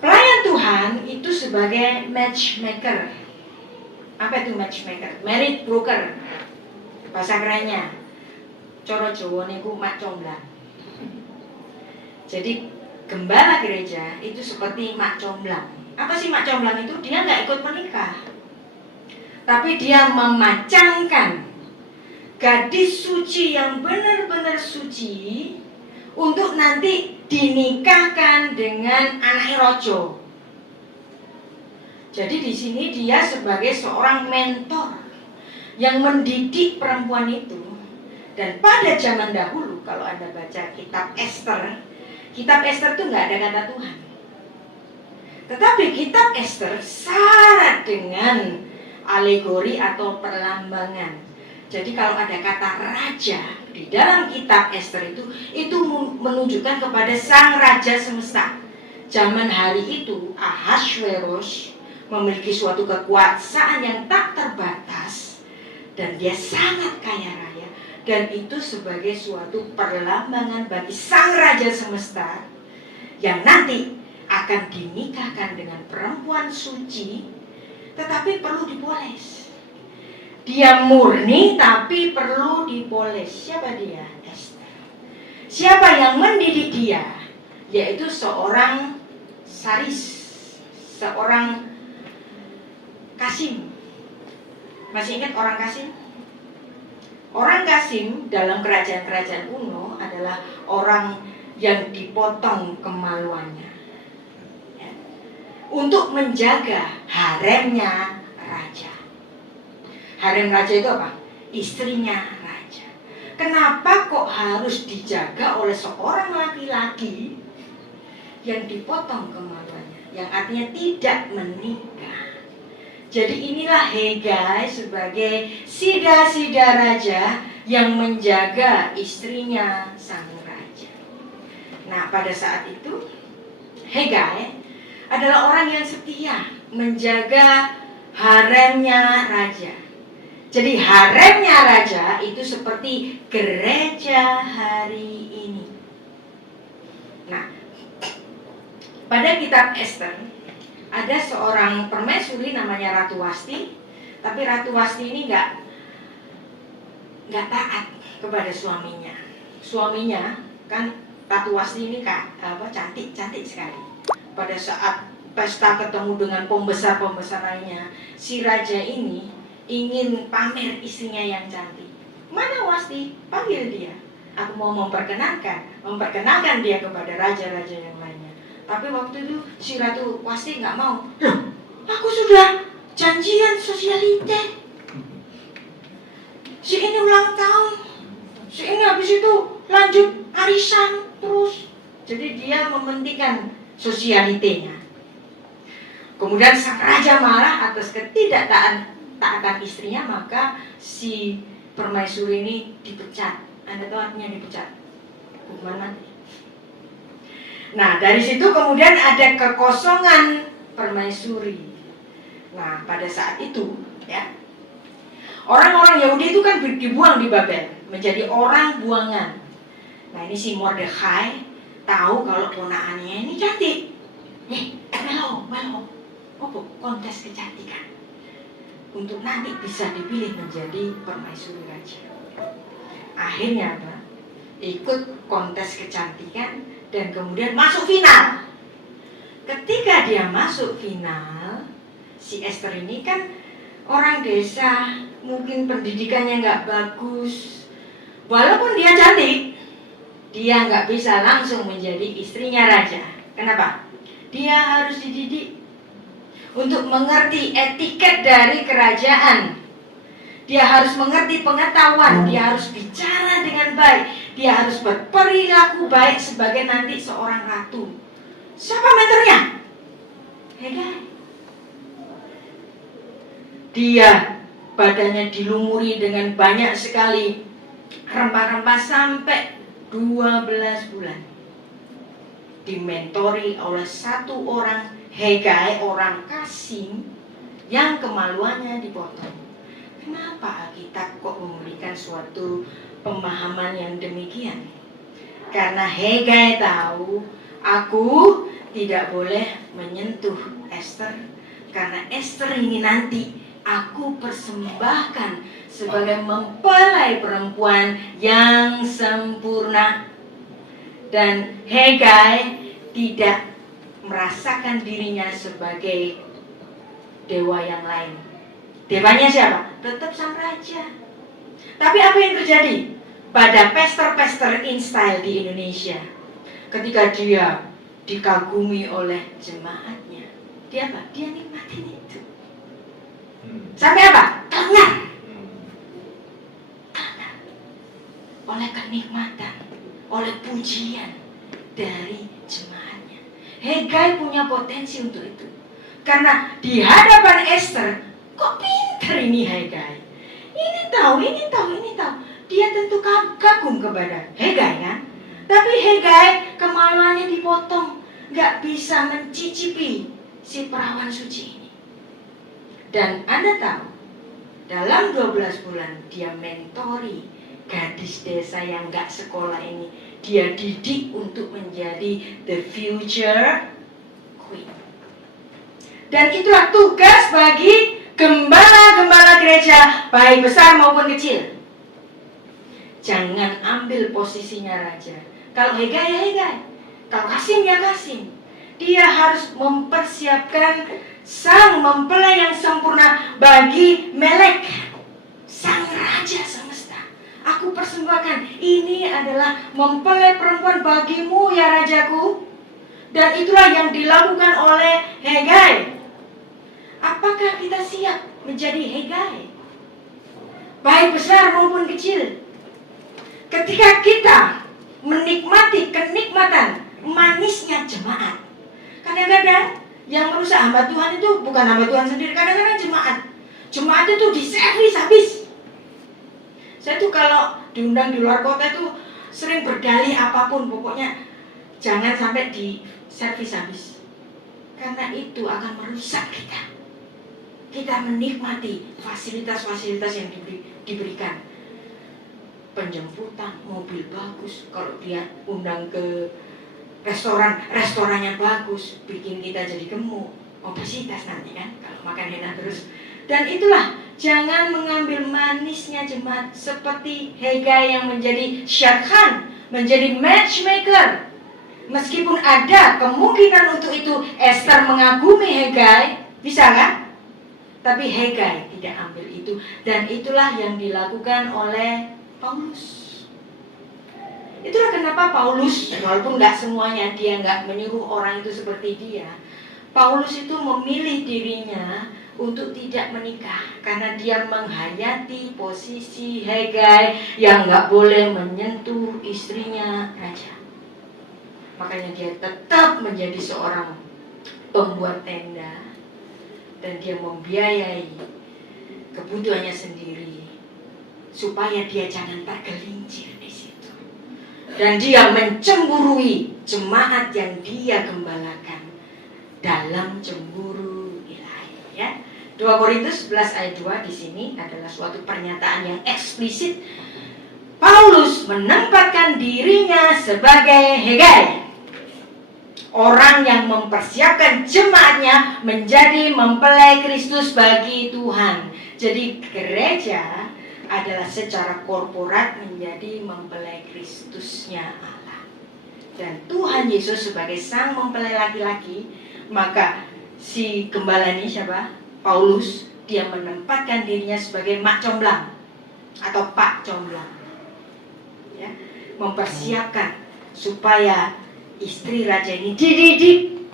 Pelayan Tuhan itu sebagai matchmaker. Apa itu matchmaker? Merit broker. Bahasa kerennya. Coro Jawa niku mak comblang. Jadi gembala gereja itu seperti mak comblang. Apa sih mak comblang itu? Dia nggak ikut menikah, tapi dia memacangkan gadis suci yang benar-benar suci untuk nanti dinikahkan dengan anak rojo. Jadi di sini dia sebagai seorang mentor yang mendidik perempuan itu. Dan pada zaman dahulu, kalau Anda baca kitab Ester itu nggak ada kata Tuhan. Tetapi kitab Ester syarat dengan alegori atau perlambangan. Jadi kalau ada kata raja di dalam kitab Ester itu menunjukkan kepada sang raja semesta. Zaman hari itu Ahasveros memiliki suatu kekuasaan yang tak terbatas dan dia sangat kaya raya. Dan itu sebagai suatu perlambangan bagi sang raja semesta yang nanti akan dinikahkan dengan perempuan suci, tetapi perlu dipoles. Dia murni tapi perlu dipoles. Siapa dia? Ester. Siapa yang mendidik dia? Yaitu seorang Saris, seorang Kasim. Masih ingat orang Kasim? Orang Kasim dalam kerajaan-kerajaan kuno adalah orang yang dipotong kemaluannya, ya, untuk menjaga haremnya raja. Harem raja itu apa? Istrinya raja. Kenapa kok harus dijaga oleh seorang laki-laki yang dipotong kemaluannya, yang artinya tidak menikah? Jadi inilah Hegai sebagai sida-sida raja yang menjaga istrinya sang raja. Nah, pada saat itu Hegai adalah orang yang setia menjaga haremnya raja. Jadi haremnya raja itu seperti gereja hari ini. Nah, pada kitab Ester ada seorang permaisuri namanya Ratu Wasti, tapi Ratu Wasti ini nggak taat kepada suaminya. Suaminya kan Ratu Wasti ini cantik sekali. Pada saat pesta ketemu dengan pembesar lainnya, si raja ini ingin pamer istrinya yang cantik. Mana Wasti? Panggil dia. Aku mau memperkenalkan dia kepada raja-raja yang lainnya. Tapi waktu itu si Ratu Wasti nggak mau. Loh, aku sudah janjian sosialite. Si ini ulang tahun. Si ini habis itu lanjut arisan terus. Jadi dia mementingkan sosialitenya. Kemudian sang raja marah atas ketidaktaatan istrinya, maka si permaisuri ini dipecat. Anda tahu artinya dipecat? Hukuman mati. Nah, dari situ kemudian ada kekosongan permaisuri. Nah, pada saat itu, ya, orang-orang Yahudi itu kan dibuang di Babel, menjadi orang buangan. Nah, ini si Mordekhai tahu kalau ponakannya ini cantik. Melo, kontes kecantikan. Untuk nanti bisa dipilih menjadi permaisuri raja. Akhirnya apa? Ikut kontes kecantikan dan kemudian masuk final. Ketika dia masuk final, si Ester ini kan orang desa, mungkin pendidikannya nggak bagus. Walaupun dia cantik, dia nggak bisa langsung menjadi istrinya raja. Kenapa? Dia harus dididik untuk mengerti etiket dari kerajaan. Dia harus mengerti pengetahuan, dia harus bicara dengan baik, dia harus berperilaku baik sebagai nanti seorang ratu. Siapa mentornya? Hegai. Dia badannya dilumuri dengan banyak sekali rempah-rempah sampai 12 bulan. Dimentori oleh satu orang Hegai, orang Kasim, yang kemaluannya dipotong. Kenapa Alkitab kok memberikan suatu pemahaman yang demikian? Karena Hegai tahu, aku tidak boleh menyentuh Ester, karena Ester ini nanti aku persembahkan sebagai mempelai perempuan yang sempurna. Dan Hegai tidak merasakan dirinya sebagai dewa yang lain. Dewanya siapa? Tetap sang raja. Tapi apa yang terjadi pada pester-pester in-style di Indonesia? Ketika dia dikagumi oleh jemaatnya, dia apa? Dia nikmatin itu. Sampai apa? Ternyar oleh kenikmatan, oleh pujian dari jemaatnya. Hegai punya potensi untuk itu. Karena di hadapan Ester, kok pinter ini Hegai. Ini tahu. Dia tentu kagum kepada Hegai kan. Tapi Hegai kemaluannya dipotong, gak bisa mencicipi si perawan suci ini. Dan Anda tahu, dalam 12 bulan dia mentori gadis desa yang gak sekolah ini. Dia didik untuk menjadi the future Queen. Dan itulah tugas bagi gembala-gembala gereja, baik besar maupun kecil. Jangan ambil posisinya raja. Kalau Hegai ya Hegai, kalau Kasim ya Kasim. Dia harus mempersiapkan sang mempelai yang sempurna bagi Melek, sang raja semesta. Aku persembahkan, ini adalah mempelai perempuan bagimu ya rajaku. Dan itulah yang dilakukan oleh Hegai. Apakah kita siap menjadi Hegai? Baik besar maupun kecil. Ketika kita menikmati kenikmatan manisnya jemaat, kadang-kadang yang merusak hamba Tuhan itu bukan hamba Tuhan sendiri, kadang-kadang jemaat. Jemaat itu diservis habis. Saya tuh kalau diundang di luar kota itu sering berdalih apapun, pokoknya jangan sampai diservis habis. Karena itu akan merusak kita. Kita menikmati fasilitas-fasilitas yang diberikan. Penjemputan, mobil bagus. Kalau dia undang ke restoran, restorannya bagus, bikin kita jadi gemuk, obesitas nanti kan kalau makan enak terus. Dan itulah, jangan mengambil manisnya jemaat seperti Hegai yang menjadi syarhan, menjadi matchmaker. Meskipun ada kemungkinan untuk itu Esther mengagumi Hegai, bisa kan? Tapi Hegai tidak ambil itu. Dan itulah yang dilakukan oleh Paulus. Itulah kenapa Paulus, walaupun nggak semuanya, dia nggak menyuruh orang itu seperti dia. Paulus itu memilih dirinya untuk tidak menikah karena dia menghayati posisi Hegai yang nggak boleh menyentuh istrinya raja. Makanya dia tetap menjadi seorang pembuat tenda. Dan dia membiayai kebutuhannya sendiri supaya dia jangan tergelincir di situ. Dan dia mencemburui jemaat yang dia gembalakan dalam cemburu ilahi. Ya, 2 Korintus 11 ayat 2 di sini adalah suatu pernyataan yang eksplisit. Paulus menempatkan dirinya sebagai Hegai, orang yang mempersiapkan jemaatnya menjadi mempelai Kristus bagi Tuhan. Jadi gereja adalah secara korporat menjadi mempelai Kristusnya Allah. Dan Tuhan Yesus sebagai sang mempelai laki-laki, maka si gembala ini siapa? Paulus, dia menempatkan dirinya sebagai mak comblang atau pak comblang. Ya, mempersiapkan supaya istri raja ini dididik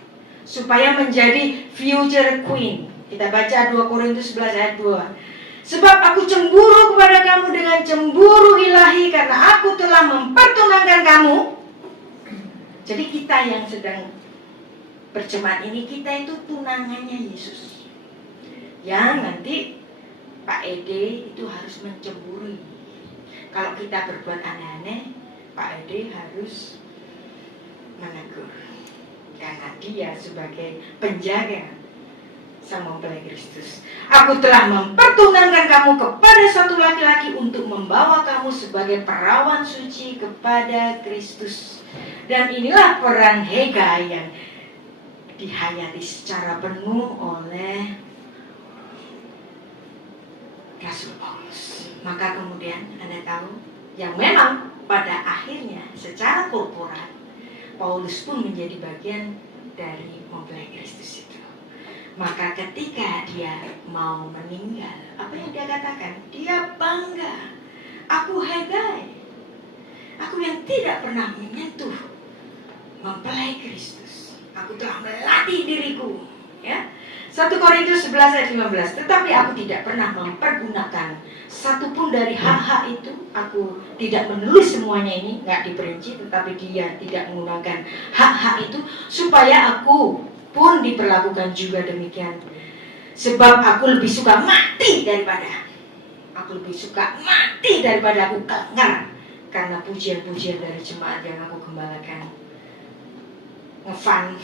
supaya menjadi future queen. Kita baca 2 Korintus 11 ayat 2. Sebab aku cemburu kepada kamu dengan cemburu ilahi karena aku telah mempertunangkan kamu. Jadi kita yang sedang berjemaat ini, kita itu tunangannya Yesus. Yang nanti Pak Ede itu harus mencemburui. Kalau kita berbuat aneh-aneh, Pak Ede harus menegur karena dia sebagai penjaga sang mempelai Kristus. Aku telah mempertunangkan kamu kepada satu laki-laki untuk membawa kamu sebagai perawan suci kepada Kristus. Dan inilah peran Hegai yang dihayati secara penuh oleh Rasul Paulus. Maka kemudian Anda tahu yang memang pada akhirnya secara korporat Paulus pun menjadi bagian dari mempelai Kristus itu. Maka ketika dia mau meninggal, apa yang dia katakan? Dia bangga. Aku Hegai, aku yang tidak pernah menyentuh mempelai Kristus. Aku telah melatih diriku. Ya, 1 Korintus 11 ayat 15. Tetapi aku tidak pernah mempergunakan satupun dari hak-hak itu. Aku tidak menulis semuanya ini, nggak diperinci, tetapi dia tidak menggunakan hak-hak itu supaya aku pun diperlakukan juga demikian. Sebab aku lebih suka mati daripada aku kenger karena pujian-pujian dari jemaat yang aku gembalakan. Ngefan,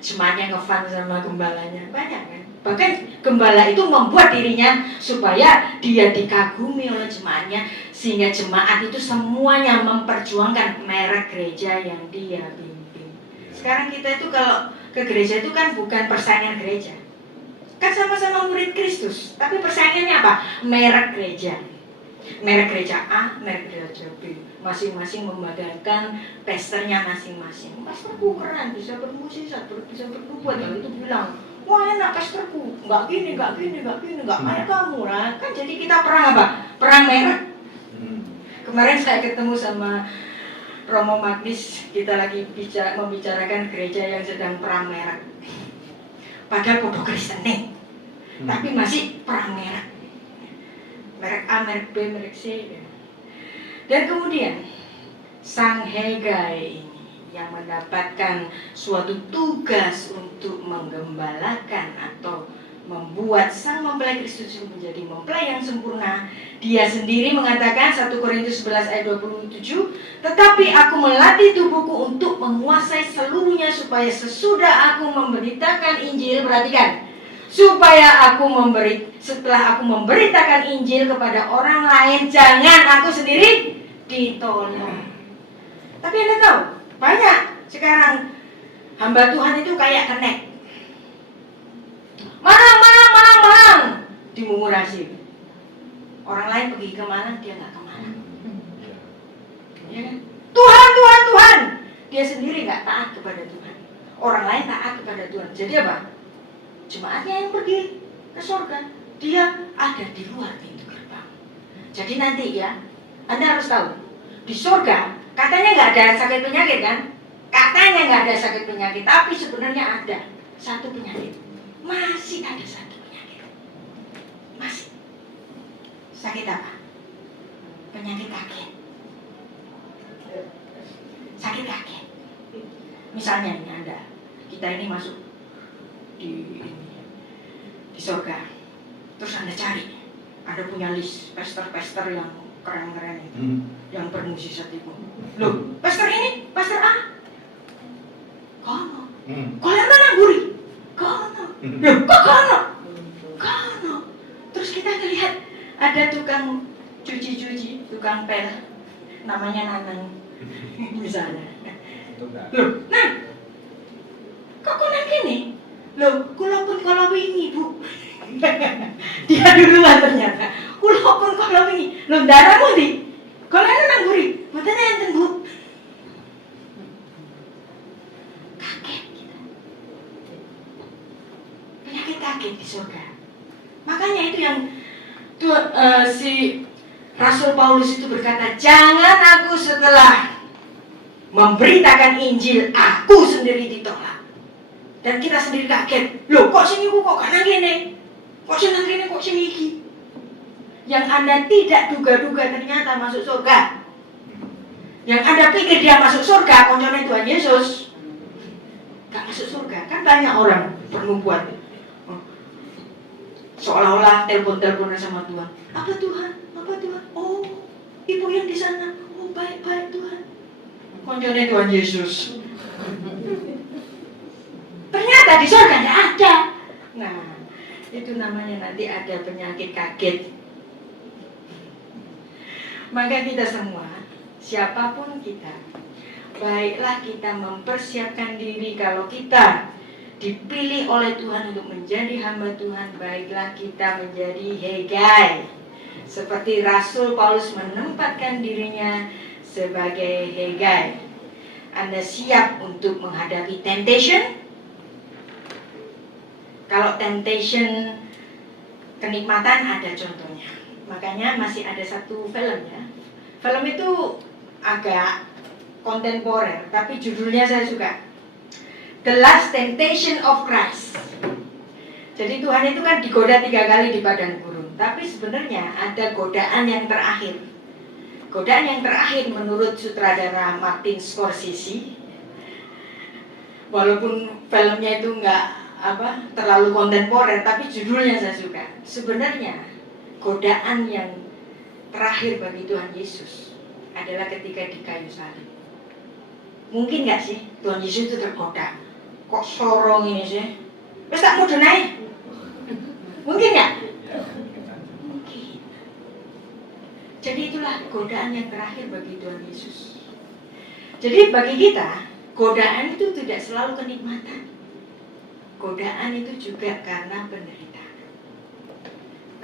jemaatnya ngefan sama gembalanya, banyak kan. Bahkan gembala itu membuat dirinya supaya dia dikagumi oleh jemaatnya, sehingga jemaat itu semuanya memperjuangkan merek gereja yang dia pimpin. Sekarang kita itu kalau ke gereja itu kan bukan persaingan gereja. Kan sama-sama murid Kristus, tapi persaingannya apa? Merek gereja. Merek gereja A, merek gereja B. Masing-masing membanggakan pesternya masing-masing. Pastorku keren, bisa bermusisat, bisa bernubuat. Lalu itu bilang, wah enak pastorku, nggak gini, nggak kayak kamu lah. Kan jadi kita perang apa? Perang merek. Kemarin saya ketemu sama Romo Magnis, kita lagi membicarakan gereja yang sedang perang merek. Padahal podo Kristen nih, tapi masih perang merek. Merek A, merek B, merek C. Dan kemudian sang Hegai ini yang mendapatkan suatu tugas untuk menggembalakan atau membuat sang mempelai Kristus menjadi mempelai yang sempurna. Dia sendiri mengatakan 1 Korintus 11 ayat 27, tetapi aku melatih tubuhku untuk menguasai seluruhnya supaya sesudah aku memberitakan Injil, perhatikan, supaya setelah aku memberitakan Injil kepada orang lain, jangan aku sendiri ditolong. Tapi Anda tahu, banyak sekarang hamba Tuhan itu kayak kenek. Marang, dimurasi. Orang lain pergi ke mana, dia nggak kemana. Ya kan? Tuhan, dia sendiri nggak taat kepada Tuhan. Orang lain taat kepada Tuhan. Jadi apa? Jemaatnya yang pergi ke surga, dia ada di luar pintu gerbang. Jadi nanti ya, Anda harus tahu, di surga katanya nggak ada sakit penyakit kan? Katanya nggak ada sakit penyakit, tapi sebenarnya ada satu penyakit. Masih ada satu penyakit. Masih. Sakit apa? Penyakit kaget. Sakit kaget. Misalnya ini kita ini masuk di surga. Terus Anda cari, Anda punya list pester yang keren-keren itu, yang bermusisat itu. Loh, pester ini, pester A. Kono. Koler mana guri? Kono. Loh, kok kono? Kono. Terus kita lihat ada tukang cuci, tukang pel, namanya Nanang, misalnya. Loh, Nang, kok Nang gini? Loh, kula pun kala wingi, Bu. Dia duluan ternyata. Kula pun kala wingi. Loh, darahmu ndi? Kala nang guri. Mboten enten, Bu. Kaget kita. Penyakit kaget di surga. Makanya itu yang si Rasul Paulus itu berkata, jangan aku setelah memberitakan Injil, aku sendiri ditolak. Dan kita sendiri kaget, loh kok sini kok kanan gini, kok sini kok sini iki. Yang Anda tidak duga-duga ternyata masuk surga. Yang Anda pikir dia masuk surga, konconnya Tuhan Yesus, gak masuk surga. Kan banyak orang bernubuat, seolah-olah telepon-teleponan sama Tuhan. Apa Tuhan? Oh, ibu yang di sana. Oh, baik Tuhan. Konconnya Tuhan Yesus. Ternyata di surga tidak ada. Nah, itu namanya nanti ada penyakit kaget. Maka kita semua, siapapun kita, baiklah kita mempersiapkan diri. Kalau kita dipilih oleh Tuhan untuk menjadi hamba Tuhan, baiklah kita menjadi Hegai. Seperti Rasul Paulus menempatkan dirinya sebagai Hegai. Anda siap untuk menghadapi temptation? Kalau temptation kenikmatan ada contohnya. Makanya masih ada satu film ya. Film itu agak kontemporer, tapi judulnya saya suka. The Last Temptation of Christ. Jadi Tuhan itu kan digoda 3 kali di padang gurun. Tapi sebenarnya ada godaan yang terakhir. Godaan yang terakhir menurut sutradara Martin Scorsese. Walaupun filmnya itu nggak terlalu kontemporer, tapi judulnya saya suka. Sebenarnya godaan yang terakhir bagi Tuhan Yesus adalah ketika di kayu salib. Mungkin nggak sih Tuhan Yesus itu tergoda? Kok sorong ini sih? Wes tak mau naik? Mungkin nggak? Mungkin. Jadi itulah godaan yang terakhir bagi Tuhan Yesus. Jadi bagi kita, godaan itu tidak selalu kenikmatan. godaan itu juga karena penderitaan.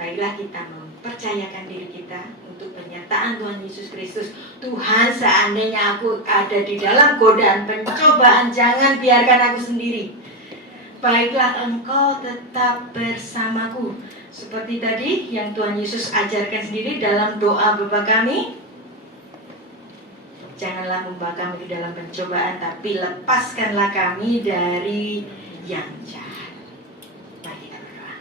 Baiklah kita mempercayakan diri kita untuk pernyataan Tuhan Yesus Kristus. Tuhan, seandainya aku ada di dalam godaan pencobaan, jangan biarkan aku sendiri. Baiklah Engkau tetap bersamaku. Seperti tadi yang Tuhan Yesus ajarkan sendiri dalam doa Bapa kami. Janganlah membawa kami ke dalam pencobaan, tapi lepaskanlah kami dari yang jahat. Mari kita berdoa.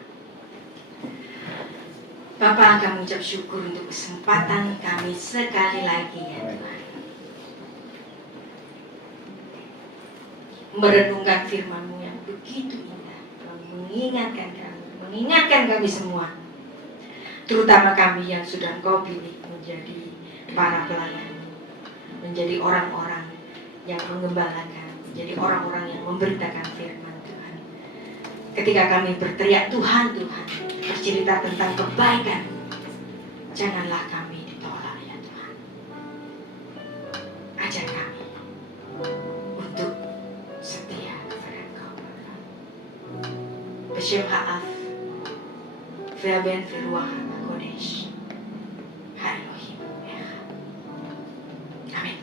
Bapa, kami ucap syukur untuk kesempatan kami sekali lagi ya Tuhan, merenungkan firman-Mu yang begitu indah, mengingatkan kami semua, terutama kami yang sudah Engkau pilih menjadi para pelayan, menjadi orang-orang yang mengembalakan, menjadi orang-orang yang memberitakan firman Tuhan. Ketika kami berteriak Tuhan, Tuhan, bercerita tentang kebaikan, janganlah kami ditolak ya Tuhan. Ajar kami untuk setia kepada Engkau. Beshem ha'af, ve'aben ve'ruach ha'kodesh, ha'elohim. Amin.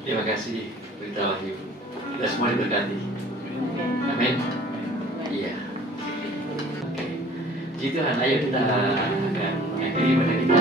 Terima kasih Berita Wahyu. Kita semua diberkati. Amin. Iya. Oke. Puji Tuhan, ayo kita akan mengakhiri pada kita.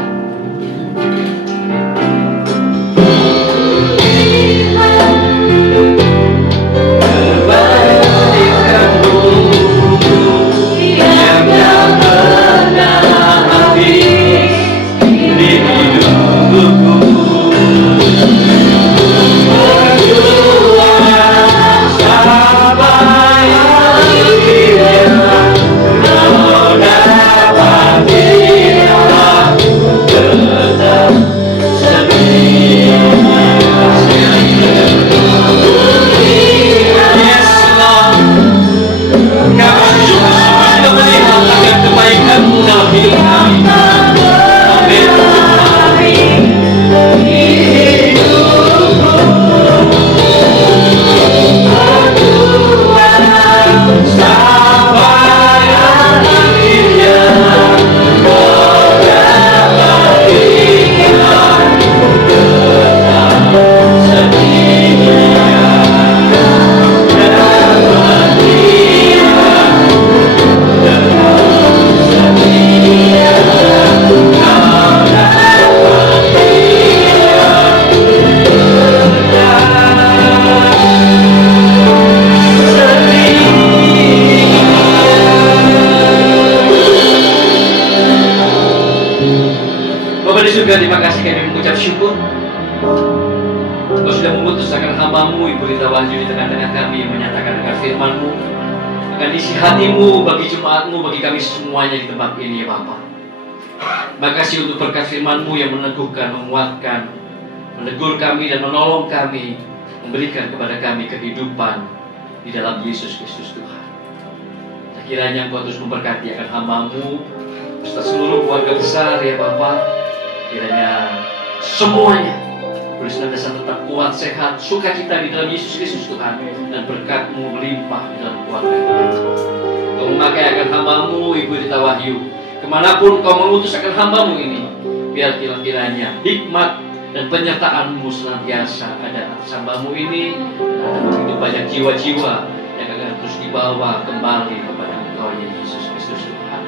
Terima kasih kami mengucap syukur Engkau sudah memutus akan hamba-Mu Ibu Rita Wahyu di tengah-tengah kami, menyatakan akan firman-Mu, akan isi hati-Mu bagi jemaat-Mu, bagi kami semuanya di tempat ini ya Bapa. Terima kasih untuk berkat firman-Mu yang meneguhkan, menguatkan, menegur kami dan menolong kami, memberikan kepada kami kehidupan di dalam Yesus Kristus Tuhan. Kiranya Engkau terus memberkati akan hamba-Mu serta seluruh keluarga besar ya Bapa. Kiranya semuanya boleh senantiasa tetap kuat, sehat, sukacita di dalam Yesus Kristus Tuhan, dan berkat-Mu melimpah di dalam keluarga Tuhan. Kau memakai akan hamba-Mu Ibu Rita Wahyu, kemanapun Kau mengutus akan hamba-Mu ini, biar kiranya hikmat dan penyertaan-Mu senantiasa ada atas hamba-Mu ini, dan begitu banyak jiwa-jiwa yang akan terus dibawa kembali kepada Engkau ya Yesus Kristus Tuhan.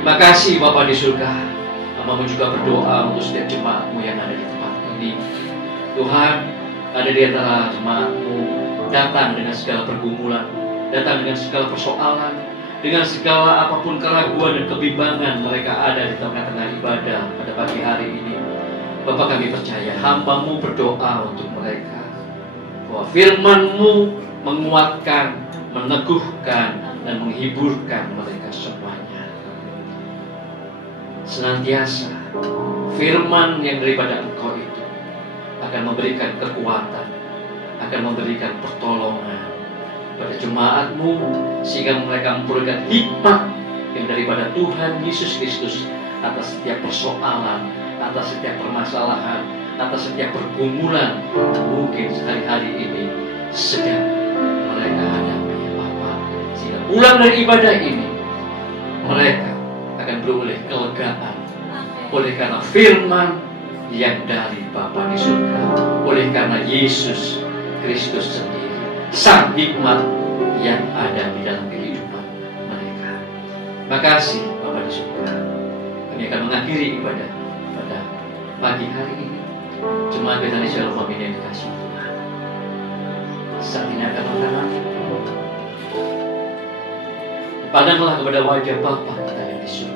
Terima kasih Bapa di surga. Hamba-Mu juga berdoa untuk setiap jemaat-Mu yang ada di tempat ini. Tuhan, ada di antara jemaat-Mu datang dengan segala pergumulan, datang dengan segala persoalan, dengan segala apapun keraguan dan kebimbangan mereka ada di tengah-tengah ibadah pada pagi hari ini. Bapak, kami percaya hamba-Mu berdoa untuk mereka, bahwa firman-Mu menguatkan, meneguhkan, dan menghiburkan mereka semuanya. Senantiasa firman yang daripada Engkau itu akan memberikan kekuatan, akan memberikan pertolongan pada jemaat-Mu, sehingga mereka memperoleh hikmat yang daripada Tuhan Yesus Kristus atas setiap persoalan, atas setiap permasalahan, atas setiap pergumulan mungkin sehari-hari ini sedang mereka hadapi Bapa. Sehingga pulang dari ibadah ini mereka akan beroleh kelegaan oleh karena firman yang dari Bapa di surga, oleh karena Yesus Kristus sendiri, sang hikmat yang ada di dalam kehidupan mereka. Makasih Bapa di surga. Kami akan mengakhiri ibadah pada pagi hari ini. Jemaat Bethany Shalom Family yang dikasihi Tuhan, saat ini akan makan. Pandanglah kepada wajah Bapa kita yang di surga.